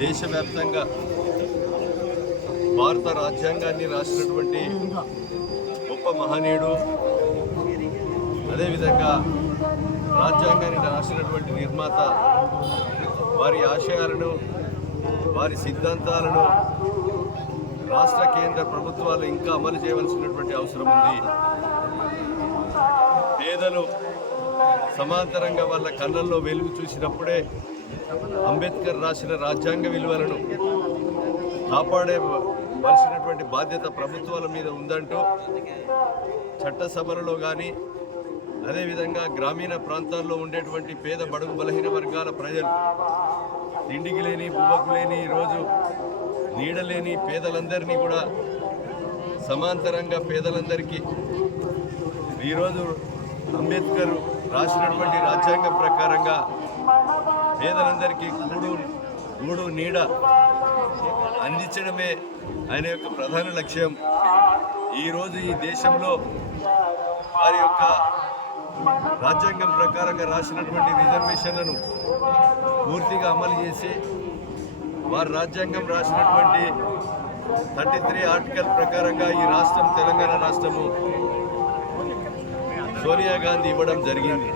దేశవ్యాప్తంగా భారత రాజ్యాంగాన్ని రాసినటువంటి గొప్ప మహనీయుడు, అదేవిధంగా రాజ్యాంగాన్ని రాసినటువంటి నిర్మాత వారి ఆశయాలను, వారి సిద్ధాంతాలను రాష్ట్ర కేంద్ర ప్రభుత్వాలు ఇంకా అమలు చేయవలసినటువంటి అవసరం ఉంది. పేదలు సమాంతరంగా వాళ్ళ కళ్ళల్లో వెలుగు చూసినప్పుడే అంబేద్కర్ రాసిన రాజ్యాంగ విలువలను కాపాడవలసినటువంటి బాధ్యత ప్రభుత్వాల మీద ఉందంటూ చట్టసభలలో కానీ, అదేవిధంగా గ్రామీణ ప్రాంతాల్లో ఉండేటువంటి పేద బడుగు బలహీన వర్గాల ప్రజలు, తిండికి లేని బువ్వకు లేని, ఈరోజు నీడలేని పేదలందరినీ కూడా సమాంతరంగా పేదలందరికీ ఈరోజు అంబేద్కర్ రాసినటువంటి రాజ్యాంగం ప్రకారంగా పేదలందరికీ గూడు నీడ అందించడమే ఆయన యొక్క ప్రధాన లక్ష్యం. ఈరోజు ఈ దేశంలో వారి యొక్క రాజ్యాంగం ప్రకారంగా రాసినటువంటి రిజర్వేషన్లను పూర్తిగా అమలు చేసి వారు రాజ్యాంగం రాసినటువంటి 33 ఆర్టికల్ ప్రకారంగా ఈ రాష్ట్రం, తెలంగాణ రాష్ట్రము సోనియా గాంధీ ఇవ్వడం జరిగింది.